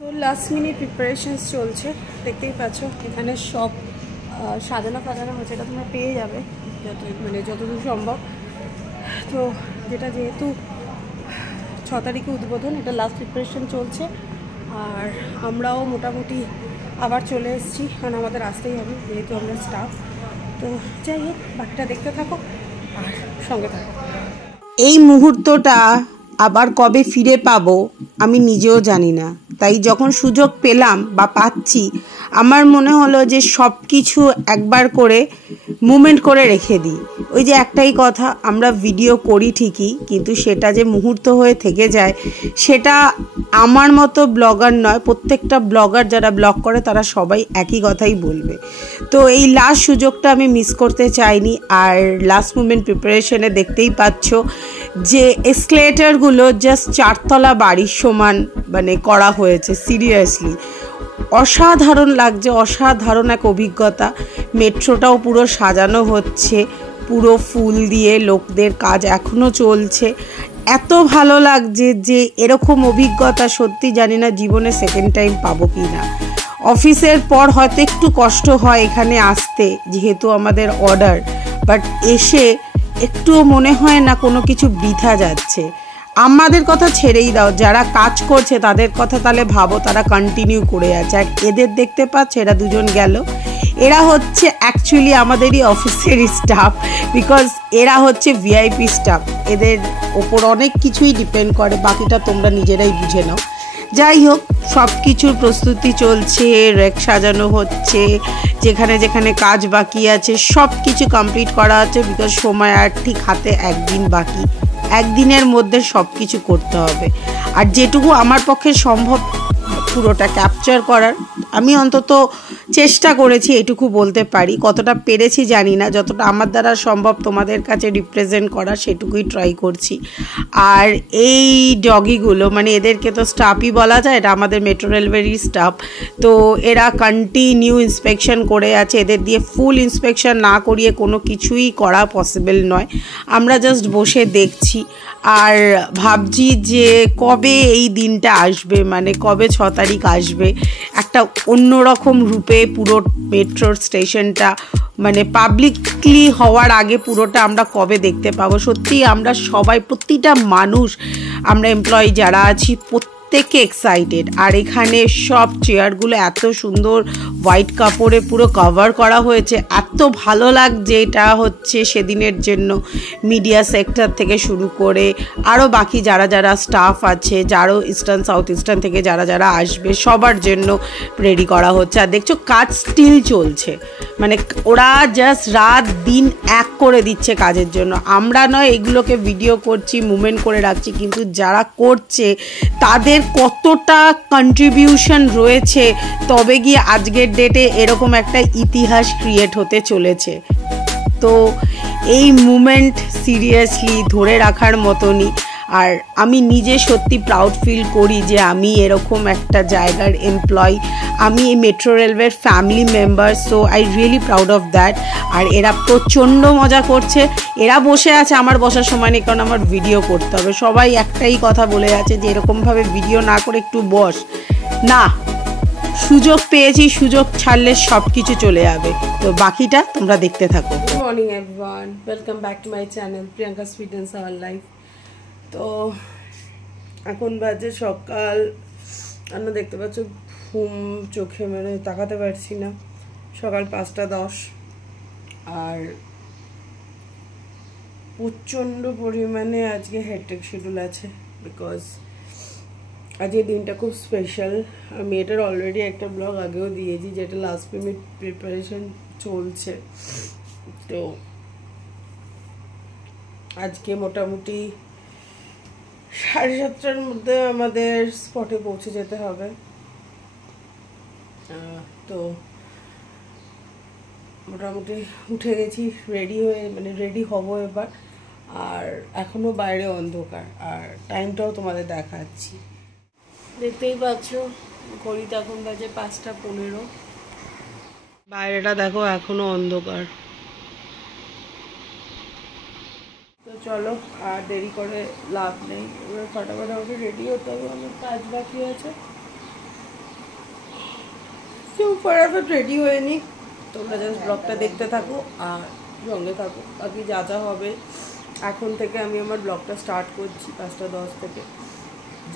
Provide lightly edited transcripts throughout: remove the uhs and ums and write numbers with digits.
তো last minute preparations চলছে, দেখতেই পাচ্ছ এখানে সব সাজানো হচ্ছে, এটা তোমরা পেয়ে যাবে যতদূর সম্ভব। তো যেহেতু 6 তারিখে উদ্বোধন, এটা লাস্ট প্রিপারেশন চলছে। আর আমরাও মোটামুটি আবার চলে এসেছি, কারণ আমাদের আসতেই হবে যেহেতু আমরা স্টাফ। তো যাই হোক, বাকিটা দেখতে থাকো আর সঙ্গে থাকো। এই মুহূর্তটা আবার কবে ফিরে পাবো আমি নিজেও জানি না, তাই যখন সুযোগ পেলাম বা পাচ্ছি আমার মনে হলো যে সব কিছু একবার করে মুভমেন্ট করে রেখে দিই। ওই যে একটাই কথা, আমরা ভিডিও করি ঠিকই, কিন্তু সেটা যে মুহূর্ত হয়ে থেকে যায় সেটা আমার মতো ব্লগার নয়, প্রত্যেকটা ব্লগার যারা ব্লগ করে তারা সবাই একই কথাই বলবে। তো এই লাস্ট সুযোগটা আমি মিস করতে চাইনি। আর লাস্ট মুভমেন্ট প্রিপারেশনে দেখতেই পাচ্ছ যে এসকেলেটরগুলো জাস্ট 4 তলা বাড়ির সমান করা হয়েছে। সিরিয়াসলি অসাধারণ লাগছে, অসাধারণ এক অভিজ্ঞতা। মেট্রোটাও পুরো সাজানো হচ্ছে, পুরো ফুল দিয়ে, লোকদের কাজ এখনও চলছে। এত ভালো লাগছে যে এরকম অভিজ্ঞতা সত্যি জানি না জীবনে সেকেন্ড টাইম পাবো কি না। অফিসের পর হয়তো একটু কষ্ট হয় এখানে আসতে, যেহেতু আমাদের অর্ডার, বাট এসে একটুও মনে হয় না কোনো কিছু বৃথা যাচ্ছে। আমাদের কথা ছেড়েই দাও, যারা কাজ করছে তাদের কথা তাহলে ভাবো, তারা কন্টিনিউ করে আছে। আর এদের দেখতে পাচ্ছে, এরা দুজন গেল, এরা হচ্ছে অ্যাকচুয়ালি আমাদেরই অফিসের স্টাফ, বিকজ এরা হচ্ছে ভিআইপি স্টাফ। এদের ওপর অনেক কিছুই ডিপেন্ড করে, বাকিটা তোমরা নিজেরাই বুঝে নাও। যাই হোক, সব কিছুর প্রস্তুতি চলছে, রেক সাজানো হচ্ছে, যেখানে যেখানে কাজ বাকি আছে সব কিছু কমপ্লিট করা হচ্ছে, বিকজ সময় আর ঠিক হাতে একদিন বাকি। একদিনের মধ্যে সব কিছু করতে হবে। আর যেটুকু আমার পক্ষে সম্ভব পুরোটা ক্যাপচার করার আমি অন্তত চেষ্টা করেছি, এটুকু বলতে পারি। কতটা পেরেছি জানি না, যতটা আমার দ্বারা সম্ভব তোমাদের কাছে রিপ্রেজেন্ট করা সেটুকুই ট্রাই করছি। আর এই ডগিগুলো এদেরকে তো স্টাফই বলা যায়, এটা আমাদের মেট্রো রেলওয়েরই স্টাফ। তো এরা কন্টিনিউ ইন্সপেকশন করে আছে, এদের দিয়ে ফুল ইন্সপেকশন না করিয়ে কোনো কিছুই করা পসিবল নয়। আমরা জাস্ট বসে দেখছি আর ভাবছি যে কবে এই দিনটা আসবে, কবে 6 তারিখ আসবে, একটা অন্যরকম রূপে পুরো মেট্রোর স্টেশনটা পাবলিকলি হওয়ার আগে পুরোটা আমরা কবে দেখতে পাবো। সত্যি আমরা সবাই, প্রতিটা মানুষ, আমরা এমপ্লয়ি যারা আছি প্রত্যেকে এক্সাইটেড। আর এখানে সব চেয়ারগুলো এত সুন্দর হোয়াইট কাপড়ে পুরো কভার করা হয়েছে, এত ভালো লাগছে। এটা হচ্ছে সেদিনের জন্য মিডিয়া সেক্টর থেকে শুরু করে আরও বাকি যারা যারা স্টাফ আছে, যারও ইস্টার্ন সাউথ ইস্টার্ন থেকে যারা যারা আসবে সবার জন্য রেডি করা হচ্ছে। আর দেখছো কাজ স্টিল চলছে, ওরা জাস্ট রাত দিন এক করে দিচ্ছে কাজের জন্য। আমরা নয় এগুলোকে ভিডিও করছি, মুভমেন্ট করে রাখছি, কিন্তু যারা করছে তাদের কতটা কন্ট্রিবিউশন রয়েছে, তবে গিয়ে আজকের ডেটে এরকম একটা ইতিহাস ক্রিয়েট হতে চলেছে। তো এই মুভমেন্ট সিরিয়াসলি ধরে রাখার মতনই। আর আমি নিজে সত্যি প্রাউড ফিল করি যে আমি এরকম একটা জায়গার এমপ্লয়ি, আমি এই মেট্রো রেলওয়ের family member. So I really proud of that. আর এরা প্রচণ্ড মজা করছে, এরা বসে আছে, আমার বসার সময় নেই, কারণ আমার ভিডিও করতে হবে। সবাই একটাই কথা বলে আছে যে এরকমভাবে ভিডিও না করে একটু বস না। সুযোগ পেয়েছি, সুযোগ ছাড়লে সব কিছু চলে যাবে। তো বাকিটা তোমরা দেখতে থাকো। Good morning everyone, welcome back to my channel Priyanka sweet and sour life. তো এখন বাজে সকাল, আমরা দেখতে পাচ্ছ ঘুম চোখে তাকাতে পারছি না, সকাল 5:10। আর প্রচণ্ড পরিমাণে আজকে হেডটেক শিডিউল আছে, বিকজ আজকের দিনটা খুব স্পেশাল। আমি এটার অলরেডি একটা ব্লগ আগেও দিয়েছি, যেটা লাস্ট মিনিট প্রিপারেশন চলছে। তো আজকে মোটামুটি 7:30টার মধ্যে আমাদের স্পটে পৌঁছে যেতে হবে। তো মোটামুটি উঠে গেছি, রেডি হয়ে রেডি হব এবার। আর এখনও বাইরে অন্ধকার, আর টাইমটাও তোমাদের দেখাচ্ছি। দেখতেই পাচ্ছ ঘড়িতে এখন বাজে 5:15। বাইরেটা দেখো এখনো অন্ধকার। তো চলো, আর দেরি করে লাভ নেই, এবার ফটাফট আমাকে রেডি হতে হবে, আমার কাজ বাকি আছে। ফটাফট রেডি হয়ে নিই, তোমরা জাস্ট ব্লগটা দেখতে থাকো আর সঙ্গে থাকো। বাকি যা যা হবে এখন থেকে আমি আমার ব্লগটা স্টার্ট করছি 5:10 থেকে।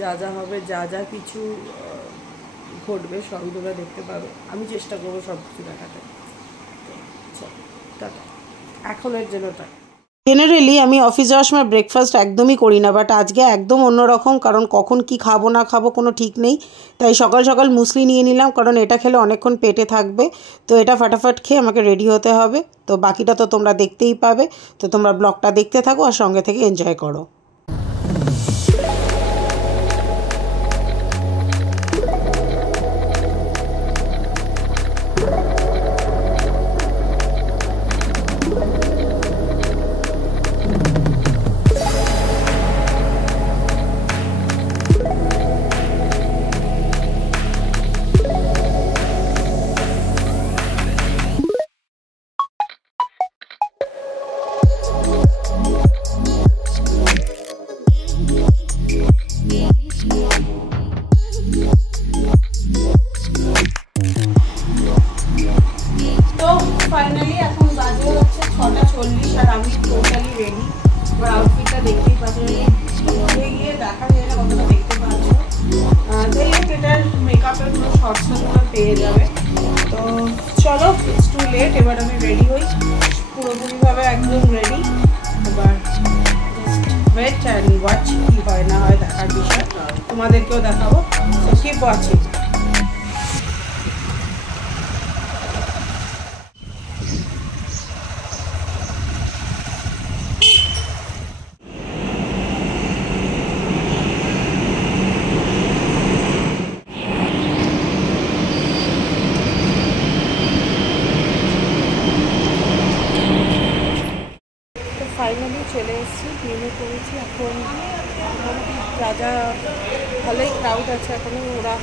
যা যা হবে, যা যা কিছু ঘটবে সবই তোমরা দেখতে পাবে। আমি চেষ্টা করবো সব কিছু দেখাতে। টাটা, এখনের জন্য টাটা। জেনারেলি আমি অফিস যাওয়ার সময় ব্রেকফাস্ট একদমই করি না, বাট আজকে একদম অন্যরকম, কারণ কখন কি খাবো না খাবো কোনো ঠিক নেই। তাই সকাল সকাল মুসলি নিয়ে নিলাম, কারণ এটা খেলে অনেকক্ষণ পেটে থাকবে। তো এটা ফাটাফাট খেয়ে আমাকে রেডি হতে হবে। তো বাকিটা তো তোমরা দেখতেই পাবে। তো তোমরা ব্লগটা দেখতে থাকো আর সঙ্গে থেকে এনজয় করো। ফাইনালি এখন বাজে হচ্ছে 6:40 আর আমি টোটালি রেডি। আমার আউটফিটটা দেখতেই পাচ্ছ, উঠে গিয়ে দেখা যায় না কতটা দেখতে পাচ্ছ। যাই হোক, এটার মেকআপের কোনো শর্টসটা তোমরা পেয়ে যাবে। তো চলো, ইটস টু লেট, এবার আমি রেডি হই পুরোপুরিভাবে, একদম রেডি। এবার জাস্ট ওয়েট অ্যান্ড ওয়াচ, কী হয় না হয় দেখার বিষয়, তোমাদেরকেও দেখাবো। তো কিপ ওয়াচিং। ফাইনালি চলে এসেছি, নেমে পড়েছি। এখন যা যা ভালোই ক্রাউড আছে, এখনও ওরা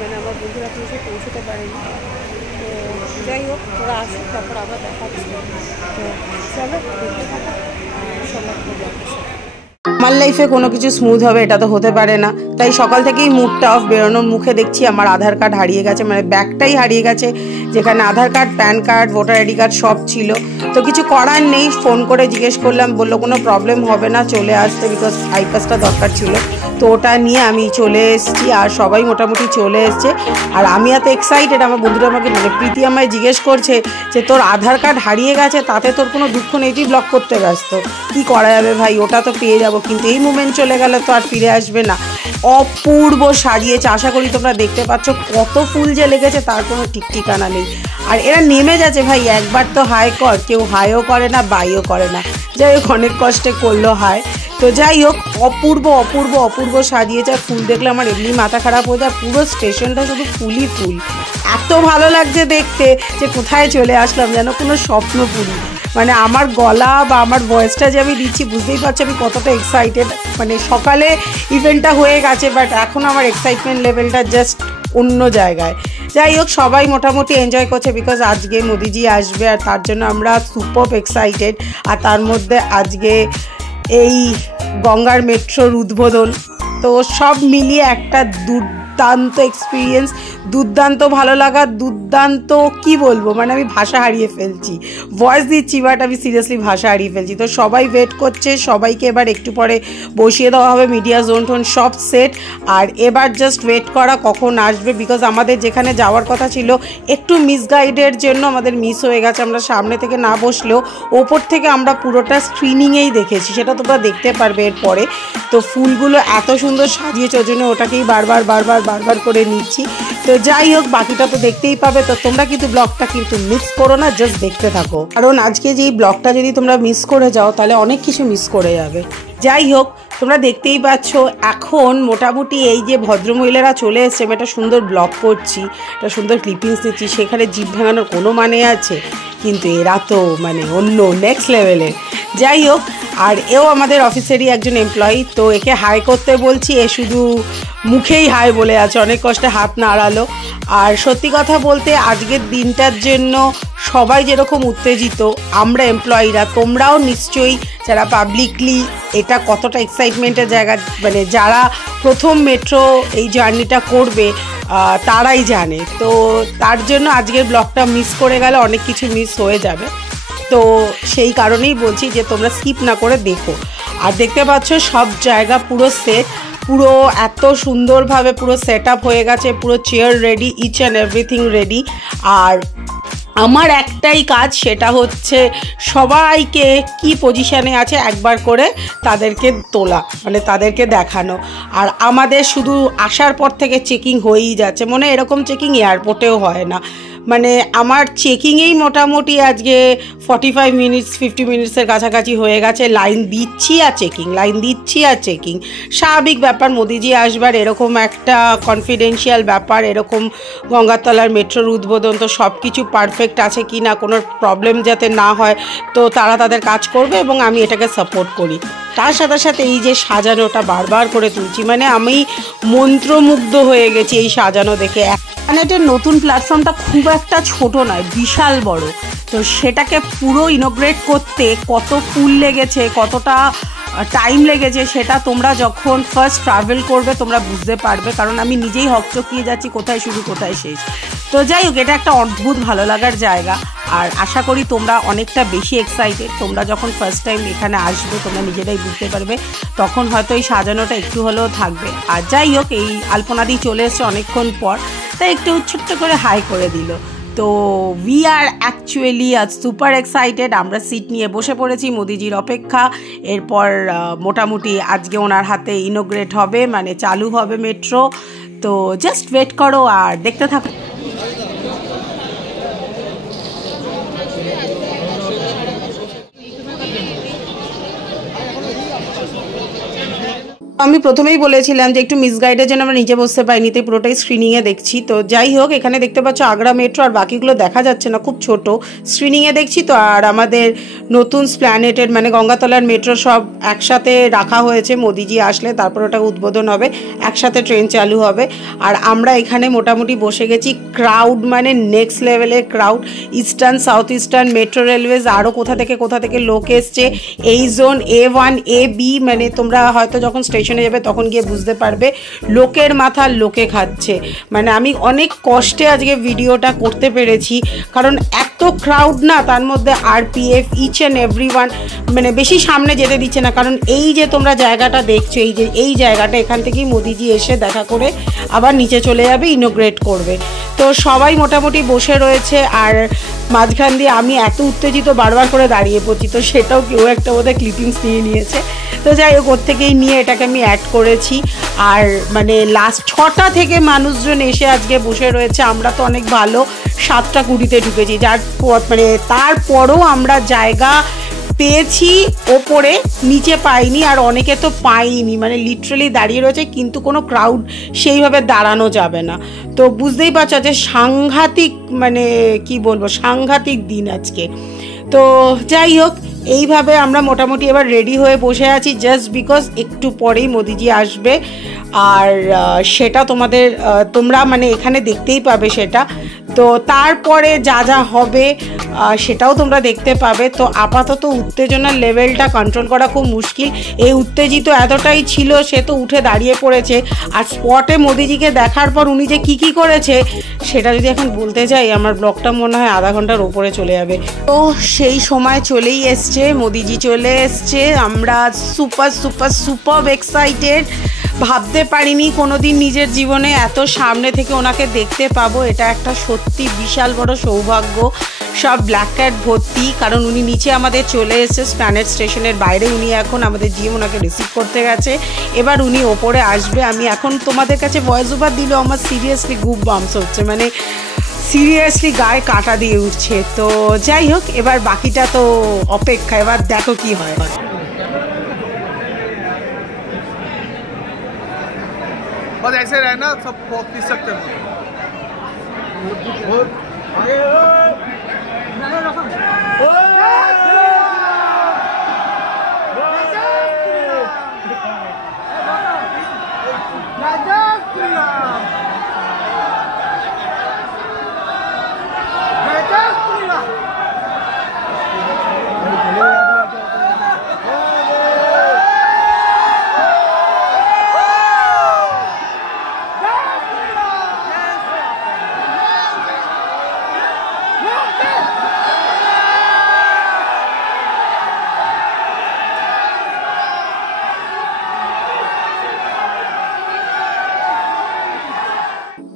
মানে আমার বন্ধুরা এসে পৌঁছতে পারেনি। তো যাই হোক, ওরা আসুক, তারপর আবার দেখাচ্ছি। তো চলো দেখতে থাকো সবাই। আমার লাইফে কোনো কিছু স্মুথ হবে এটা তো হতে পারে না, তাই সকাল থেকেই মুডটা অফ। বেরোনোর মুখে দেখছি আমার আধার কার্ড হারিয়ে গেছে, মানে ব্যাগটাই হারিয়ে গেছে, যেখানে Aadhaar card, PAN card, voter ID card সব ছিল। তো কিছু করার নেই, ফোন করে জিজ্ঞেস করলাম, বললো কোনো প্রবলেম হবে না, চলে আসতে, বিকজ আইপাসটা দরকার ছিল। তো ওটা নিয়ে আমি চলে এসেছি আর সবাই মোটামুটি চলে এসছে। আর আমি এত এক্সাইটেড, আমার বন্ধুরা আমাকে মানে প্রীতি আমায় জিজ্ঞেস করছে যে তোর আধার কার্ড হারিয়ে গেছে, তাতে তোর কোনো দুঃখ নেই, তুই ব্লক করতে ব্যস্ত, কী করা যাবে ভাই, ওটা তো পেয়ে যাবো, কিন্তু এই মুমেন্ট চলে গেলে তো আর ফিরে আসবে না। অপূর্ব সাজিয়েছে, আশা করি তোমরা দেখতে পাচ্ছ। কত ফুল যে লেগেছে তার কোনো ঠিক ঠিকানা নেই। আর এরা নেমে যাচ্ছে ভাই, একবার তো হাই কর, কেউ হাইও করে না বাইও করে না। যাই হোক, অনেক কষ্টে করলো হাই। তো যাই হোক, অপূর্ব অপূর্ব অপূর্ব সাজিয়েছে। আর ফুল দেখলে আমার এমনি মাথা খারাপ হয়ে যায়, পুরো স্টেশনটা শুধু ফুলই ফুল। এত ভালো লাগছে দেখতে যে কোথায় চলে আসলাম, যেন কোনো স্বপ্নপুরী। মানে আমার গলা বা আমার ভয়েসটা যে আমি দিচ্ছি, বুঝতেই পারছি আমি কতটা এক্সাইটেড। মানে সকালে ইভেন্টটা হয়ে গেছে, বাট এখন আমার এক্সাইটমেন্ট লেভেলটা জাস্ট অন্য জায়গায়। যাই হোক, সবাই মোটামুটি এনজয় করছে, বিকজ আজকে মোদিজি আসবে আর তার জন্য আমরা সুপার এক্সাইটেড। আর তার মধ্যে আজকে এই গঙ্গার মেট্রোর উদ্বোধন। তো সব মিলিয়ে একটা দুর্দান্ত এক্সপিরিয়েন্স, দুর্দান্ত ভালো লাগা, দুর্দান্ত কি বলবো, মানে আমি ভাষা হারিয়ে ফেলছি। ভয়েস দিচ্ছি বাট আমি সিরিয়াসলি ভাষা হারিয়ে ফেলছি। তো সবাই ওয়েট করছে, সবাইকে এবার একটু পরে বসিয়ে দেওয়া হবে, মিডিয়া জোন টোন সব সেট। আর এবার জাস্ট ওয়েট করা কখন আসবে, বিকজ আমাদের যেখানে যাওয়ার কথা ছিল একটু মিসগাইডের জন্য আমাদের মিস হয়ে গেছে। আমরা সামনে থেকে না বসলেও ওপর থেকে আমরা পুরোটা স্ক্রিনিংয়েই দেখেছি, সেটা তোমরা দেখতে পারবে এরপরে। তো ফুলগুলো এত সুন্দর সাজিয়েছে, ওই জন্য ওটাকেই বারবার বারবার বারবার করে নিচ্ছি। তো যাই হোক, বাকিটা তো দেখতেই পাবে। তো তোমরা কিন্তু ব্লগটা কিন্তু মিস করো না, জাস্ট দেখতে থাকো, কারণ আজকে যেই ব্লগটা যদি তোমরা মিস করে যাও তাহলে অনেক কিছু মিস করে যাবে। যাই হোক, তোমরা দেখতেই পাচ্ছ এখন মোটামুটি এই যে ভদ্রমহিলারা চলে এসছে, আমি একটা সুন্দর ব্লগ করছি, একটা সুন্দর ক্লিপিংস নিচ্ছি, সেখানে জিভ ভাঙানোর কোনো মানে আছে? কিন্তু এরা তো মানে অন্য নেক্সট লেভেলের। যাই হোক, আর এও আমাদের অফিসেরই একজন এমপ্লয়ি। তো একে হাই করতে বলছি, এ শুধু মুখেই হাই বলে আছে, অনেক কষ্টে হাত নাড়ালো। আর সত্যি কথা বলতে আজকের দিনটার জন্য সবাই যেরকম উত্তেজিত, আমরা এমপ্লয়িরা, তোমরাও নিশ্চয়ই যারা পাবলিকলি এটা কতটা এক্সাইটমেন্টের জায়গা, মানে যারা প্রথম মেট্রো এই জার্নিটা করবে, তারাই জানে। তো তার জন্য আজকের ব্লগটা মিস করে গেলে অনেক কিছু মিস হয়ে যাবে, তো সেই কারণেই বলছি যে তোমরা স্কিপ না করে দেখো। আর দেখতে পাচ্ছ সব জায়গা পুরো সেট, পুরো এত সুন্দরভাবে পুরো সেট আপ হয়ে গেছে, পুরো chair ready, each and everything ready. আর আমার একটাই কাজ, সেটা হচ্ছে সবাইকে কি পজিশানে আছে একবার করে তাদেরকে তোলা, মানে তাদেরকে দেখানো। আর আমাদের শুধু আসার পর থেকে চেকিং হয়েই যাচ্ছে, মনে এরকম চেকিং এয়ারপোর্টেও হয় না। মানে আমার চেকিংয়েই মোটামুটি আজকে 45 মিনিটস 50 মিনিটসের কাছাকাছি হয়ে গেছে। লাইন দিচ্ছি আর চেকিং, লাইন দিচ্ছি আর চেকিং, স্বাভাবিক ব্যাপার। মোদিজি আসবার এরকম একটা কনফিডেন্সিয়াল ব্যাপার, এরকম গঙ্গাতলার মেট্রোর উদ্বোধন, তো সব কিছু পারফেক্ট আছে কি না, কোনো প্রবলেম যাতে না হয়, তো তারা তাদের কাজ করবে এবং আমি এটাকে সাপোর্ট করি। তার সাথে সাথে এই যে সাজানোটা বারবার করে তুলছি, মানে আমি মন্ত্রমুগ্ধ হয়ে গেছি এই সাজানো দেখে। প্ল্যানেটের নতুন প্ল্যাটফর্মটা খুব একটা ছোট নয়, বিশাল বড়। তো সেটাকে পুরো ইনোগ্রেট করতে কত ফুল লেগেছে, কতটা টাইম লেগেছে, সেটা তোমরা যখন ফার্স্ট ট্রাভেল করবে তোমরা বুঝতে পারবে, কারণ আমি নিজেই হকচকিয়ে যাচ্ছি কোথায় শুরু কোথায় শেষ। তো যাই হোক, এটা একটা অদ্ভুত ভালো লাগার জায়গা। আর আশা করি তোমরা অনেকটা বেশি এক্সাইটেড। তোমরা যখন ফার্স্ট টাইম এখানে আসবে তোমরা নিজেরাই বুঝতে পারবে, তখন হয়তো এই সাজানোটা একটু হলেও থাকবে। আর যাই হোক, এই আলপনাদি চলে এসছে অনেকক্ষণ পর, তাই একটু ছোট্ট করে হাই করে দিল। তো উই আর অ্যাকচুয়ালি আজ সুপার এক্সাইটেড। আমরা সিট নিয়ে বসে পড়েছি, মোদিজির অপেক্ষা। এরপর মোটামুটি আজকে ওনার হাতে ইনোগ্রেট হবে, মানে চালু হবে মেট্রো। তো জাস্ট ওয়েট করো আর দেখতে থাকো। আমি প্রথমেই বলেছিলাম যে একটু মিসগাইডের জন্য আমরা নিচে বসতে পাইনি, তাই পুরোটাই স্ক্রিনিংয়ে দেখছি। তো যাই হোক, এখানে দেখতে পাচ্ছ আগ্রা মেট্রো, আর বাকিগুলো দেখা যাচ্ছে না, খুব ছোট, স্ক্রিনিংয়ে দেখছি। তো আর আমাদের নতুন প্ল্যানেটের মানে গঙ্গাতলার মেট্রো সব একসাথে রাখা হয়েছে। মোদিজি আসলে তারপর ওটা উদ্বোধন হবে, একসাথে ট্রেন চালু হবে। আর আমরা এখানে মোটামুটি বসে গেছি। ক্রাউড মানে নেক্সট লেভেলের crowd. Eastern, south eastern, metro railways, আরও কোথা থেকে লোক এসছে। এই জোন A1 AB, মানে তোমরা হয়তো যখন স্টেশনে যাবে তখন গিয়ে বুঝতে পারবে, লোকের মাথা লোকে খাচ্ছে। মানে আমি অনেক কষ্টে আজকে ভিডিওটা করতে পেরেছি, কারণ এত ক্রাউড না, তার মধ্যে RPF ইচ অ্যান্ড এভরিওয়ান মানে বেশি সামনে যেতে দিচ্ছে না। কারণ এই যে তোমরা জায়গাটা দেখছো, এই জায়গাটা, এখান থেকেই মোদিজি এসে দেখা করে আবার নিচে চলে যাবে, ইনোগ্রেট করবে। তো সবাই মোটামুটি বসে রয়েছে, আর মাঝখান দিয়ে আমি এত উত্তেজিত বারবার করে দাঁড়িয়ে পড়ছি, তো সেটাও কেউ একটা বোধহয় ক্লিপিংস নিয়ে নিয়েছে। তো যাই হোক, ওর থেকেই নিয়ে এটাকে আমি অ্যাড করেছি। আর মানে লাস্ট 6টা থেকে মানুষজন এসে আজকে বসে রয়েছে। আমরা তো অনেক ভালো 7টা 20-তে ঢুকেছি, যার মানে তারপরও আমরা জায়গা পেয়েছি ওপরে, নিচে পাইনি। আর অনেকে তো পাইনি, মানে লিটারালি দাঁড়িয়ে রয়েছে, কিন্তু কোনো ক্রাউড সেইভাবে দাঁড়ানো যাবে না। তো বুঝতেই পারছো যে সাংঘাতিক, মানে কি বলবো, সাংঘাতিক দিন আজকে। তো যাই হোক, এইভাবে আমরা মোটামুটি এবার রেডি হয়ে বসে আছি, জাস্ট বিকজ একটু পরেই মোদিজি আসবে। আর সেটা তোমরা মানে এখানে দেখতেই পাবে সেটা। তো তারপরে যা হবে সেটাও তোমরা দেখতে পাবে। তো আপাতত উত্তেজনার লেভেলটা কন্ট্রোল করা খুব মুশকিল। এই উত্তেজিত এতটাই ছিল, সে তো উঠে দাঁড়িয়ে পড়েছে। আর স্পটে মোদিজিকে দেখার পর উনি যে কী করেছে সেটা যদি এখন বলতে যাই, আমার ব্লগটা মনে হয় আধা ঘন্টার ওপরে চলে যাবে। তো সেই সময় চলেই এসছে, মোদিজি চলে এসছে। আমরা সুপার এক্সাইটেড। ভাবতে পারিনি কোনোদিন নিজের জীবনে এত সামনে থেকে ওনাকে দেখতে পাবো। এটা একটা সত্যি বিশাল বড় সৌভাগ্য। সব ব্ল্যাক ক্যাট ভর্তি, কারণ উনি নিচে আমাদের চলে এসেছে প্ল্যানেট স্টেশনের বাইরে। উনি এখন আমাদের জিএম ওনাকে রিসিভ করতে গেছে, এবার উনি ওপরে আসবে। আমি এখন তোমাদের কাছে ভয়েস ওভার দিলেও আমার সিরিয়াসলি গুপ বাম্পস হচ্ছে, মানে সিরিয়াসলি গায়ে কাঁটা দিয়ে উঠছে। তো যাই হোক, এবার বাকিটা তো অপেক্ষা, এবার দেখো কি হয়। बस ऐसे रहना, सब पी सकते हैं।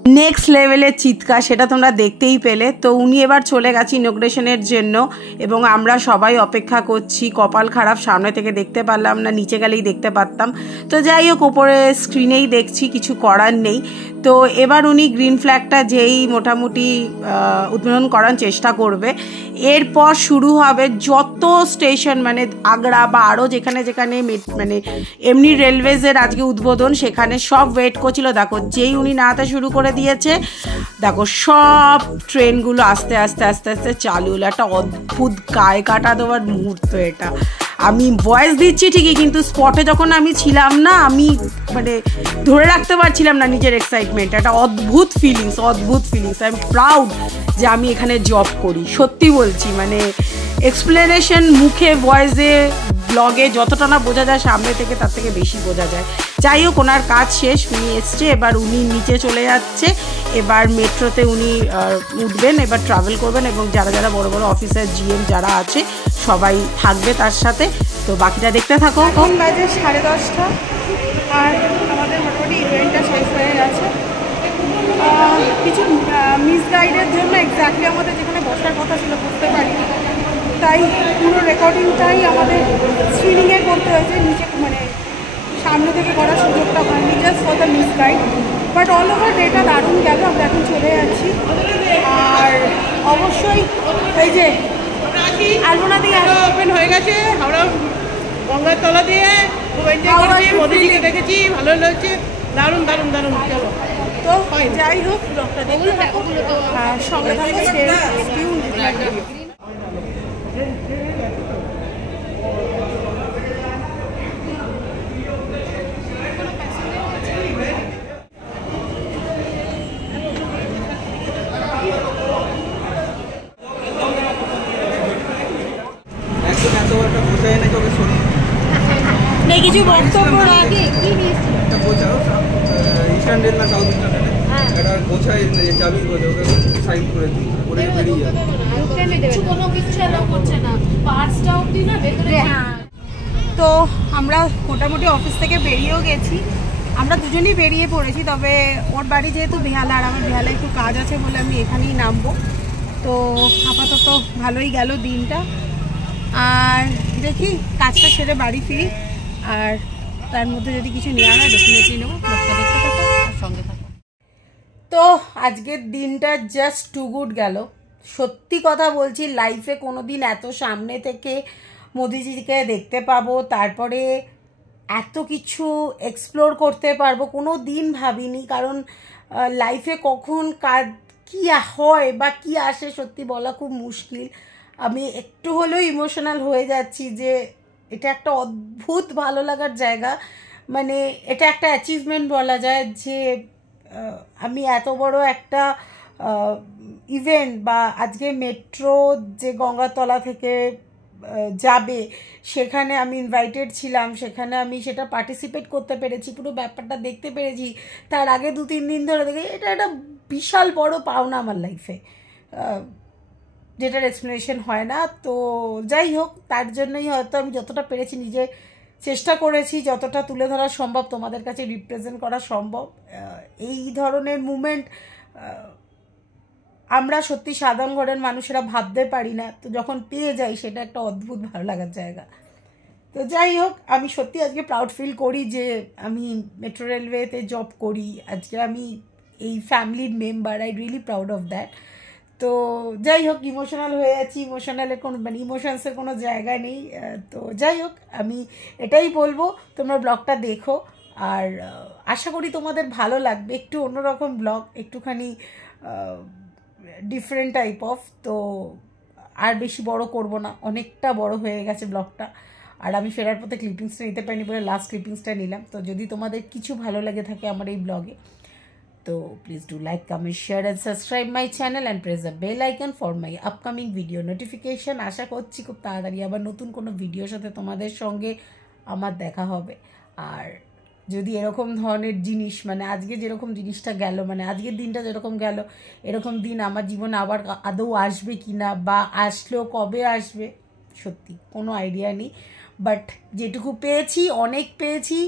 নেক্সট লেভেলের চিৎকার, সেটা তোমরা দেখতেই পেলে। তো উনি এবার চলে গেছে ইনোগ্রেশনের জন্য এবং আমরা সবাই অপেক্ষা করছি। কপাল খারাপ, সামনে থেকে দেখতে পারলাম না, নিচে গেলেই দেখতে পারতাম। তো যাই হোক, ওপরে স্ক্রিনেই দেখছি, কিছু করার নেই। তো এবার উনি গ্রিন ফ্ল্যাগটা যেই মোটামুটি উদ্বোধন করার চেষ্টা করবে, এরপর শুরু হবে যত স্টেশন মানে আগ্রা বা আরও যেখানে যেখানে মানে এমনি রেলওয়েজের আজকে উদ্বোধন, সেখানে সব ওয়েট করছিল। দেখো যেই উনি নাড়াতে শুরু করে দিয়েছে, দেখো সব ট্রেনগুলো আস্তে আস্তে আস্তে আস্তে চালু হলো। একটা অদ্ভুত গায়ে কাটা দেওয়ার মুহূর্ত এটা। আমি ভয়েস দিচ্ছি ঠিকই, কিন্তু স্পটে যখন আমি ছিলাম না, আমি মানে ধরে রাখতে পারছিলাম না নিজের এক্সাইটমেন্ট। একটা অদ্ভুত ফিলিংস আই এম প্রাউড যে আমি এখানে জব করি, সত্যি বলছি। মানে এক্সপ্লেনেশন মুখে, ভয়েসে, ব্লগে যতটা না বোঝা যায় সামনে থেকে, তার থেকে বেশি বোঝা যায়। যাই হোক, ওনার কাজ শেষ, উনি এসছে, এবার উনি নিচে চলে যাচ্ছে। এবার মেট্রোতে উনি উঠবেন, এবার ট্রাভেল করবেন এবং যারা যারা বড় বড় অফিসার জিএম যারা আছে সবাই থাকবে তার সাথে। তো বাকিটা দেখতে থাকো। এখন বাজে 10:30 আর আমাদের মোটামুটি ইভেন্টটা শেষ হয়ে গেছে। কিছু মিসগাইডের জন্য এক্স্যাক্টলি আমাদের যেখানে বসার কথা ছিল বুঝতে পারিনি, তাই পুরো রেকর্ডিংটাই আমাদের স্ক্রিনিংয়ে করতে হয়েছে, নিচে মানে সামনে থেকে করার সুযোগটা হয়নি, just for the misguide. But all over data দারুণ গেল, আমরা এখন চলে যাচ্ছি। আর অবশ্যই এই যে আলপনা দিয়ে ওপেন হয়ে গেছে, হাওড়া গঙ্গার তলা দিয়ে খুব এনজয় করেছি, মোদিজিকে দেখেছি, ভালো লাগছে, দারুণ দারুণ দারুণ। চলো তো যাই হোক, ব্লগটা দেখতে থাকো, সঙ্গে থাকছে। কিছু বক্তব্য আগে কি একটা বোঝাও ইস্টার্ন রেল না সাউথ ইস্টার্ন রেল, একটা গোছায় চাবি গোছা, ওকে সাইন করে দিই, ওরে বেরিয়ে যাবে। কোনো কিছু এলাও করছে না, পার্সটা অবধি না ভেতরে। তো আমরা মোটামুটি অফিস থেকে বেরিয়েও গেছি, আমরা দুজনেই বেরিয়ে পড়েছি। তবে ওর বাড়ি যেহেতু বেহালা আর আমার বেহালা একটু কাজ আছে বলে আমি এখানেই নামবো। তো আপাতত ভালোই গেল দিনটা, আর দেখি কাজটা সেরে বাড়ি ফিরি। আর তার মধ্যে যদি কিছু নেওয়া হয় ডকুমেন্টারি নেবো, ব্লগটা দেখতে থাকো আর সঙ্গে থাকো। তো আজকের দিনটা জাস্ট টু গুড গেল, সত্যি কথা বলছি। লাইফে কোনো দিন এত সামনে থেকে মোদিজিকে দেখতে পাবো, তারপরে এত কিছু এক্সপ্লোর করতে পারবো, কোনো দিন ভাবিনি। কারণ লাইফে কখন কাজ কী হয় বা কী আসে সত্যি বলা খুব মুশকিল। আমি একটু হলেও ইমোশনাল হয়ে যাচ্ছি যে এটা একটা অদ্ভুত ভালো লাগার জায়গা। মানে এটা একটা অ্যাচিভমেন্ট বলা যায় যে আমি এত বড় একটা ইভেন্ট বা আজকে মেট্রো যে গঙ্গাতলা থেকে যাবে সেখানে আমি ইনভাইটেড ছিলাম, সেখানে আমি সেটা পার্টিসিপেট করতে পেরেছি, পুরো ব্যাপারটা দেখতে পেরেছি। তার আগে 2-3 দিন ধরে দেখে এটা একটা বিশাল বড় পাওনা আমার লাইফে, যেটার এক্সপ্লেনেশন হয় না। তো যাই হোক, তার জন্যই হয়তো আমি যতটা পেরেছি নিজে চেষ্টা করেছি, যতটা তুলে ধরা সম্ভব তোমাদের কাছে রিপ্রেজেন্ট করা সম্ভব। এই ধরনের মুমেন্ট আমরা সত্যি সাধারণ ঘরের মানুষেরা ভাবতে পারি না, তো যখন পেয়ে যাই সেটা একটা অদ্ভুত ভালো লাগার জায়গা। তো যাই হোক, আমি সত্যি আজকে প্রাউড ফিল করি যে আমি মেট্রো রেলওয়েতে জব করি, আজকে আমি এই ফ্যামিলির member, I really proud of that. তো যাই হোক, ইমোশনাল হয়ে যাচ্ছি, ইমোশনালের কোনো মানে ইমোশনসের কোনো জায়গা নেই। তো যাই হোক, আমি এটাই বলবো তোমরা ব্লগটা দেখো, আর আশা করি তোমাদের ভালো লাগবে। একটু অন্যরকম ব্লগ, একটুখানি ডিফারেন্ট টাইপ অফ। তো আর বেশি বড় করব না, অনেকটা বড় হয়ে গেছে ব্লগটা। আর আমি ফেরার পথে ক্লিপিংসটা নিতে পারিনি বলে লাস্ট ক্লিপিংসটা নিলাম। তো যদি তোমাদের কিছু ভালো লাগে থাকে আমার এই ব্লগে, তো please do like, comment, share and subscribe my channel and press the bell icon for my upcoming video notification. আশা করছি খুব তাড়াতাড়ি আবার নতুন কোনো ভিডিওর সাথে তোমাদের সঙ্গে আমার দেখা হবে। আর যদি এরকম ধরনের জিনিস মানে আজকে যেরকম জিনিসটা গেল, মানে আজকের দিনটা যেরকম গেল, এরকম দিন আমার জীবনে আবার আদৌ আসবে কি না, বা আসলেও কবে আসবে সত্যি কোনো আইডিয়া নেই। বাট যেটুকু পেয়েছি, অনেক পেয়েছি,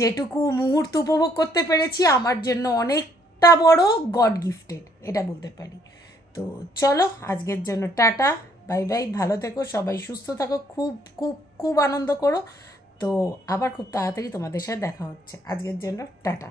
যেটুকু মুহূর্ত উপভোগ করতে পেরেছি আমার জন্য অনেক অনেকটা বড় গড গিফটেড, এটা বলতে পারি। তো চলো আজকের জন্য টাটা, বাই বাই, ভালো থেকো সবাই, সুস্থ থাকো, খুব খুব খুব আনন্দ করো। তো আবার খুব তাড়াতাড়ি তোমাদের সাথে দেখা হচ্ছে। আজকের জন্য টাটা।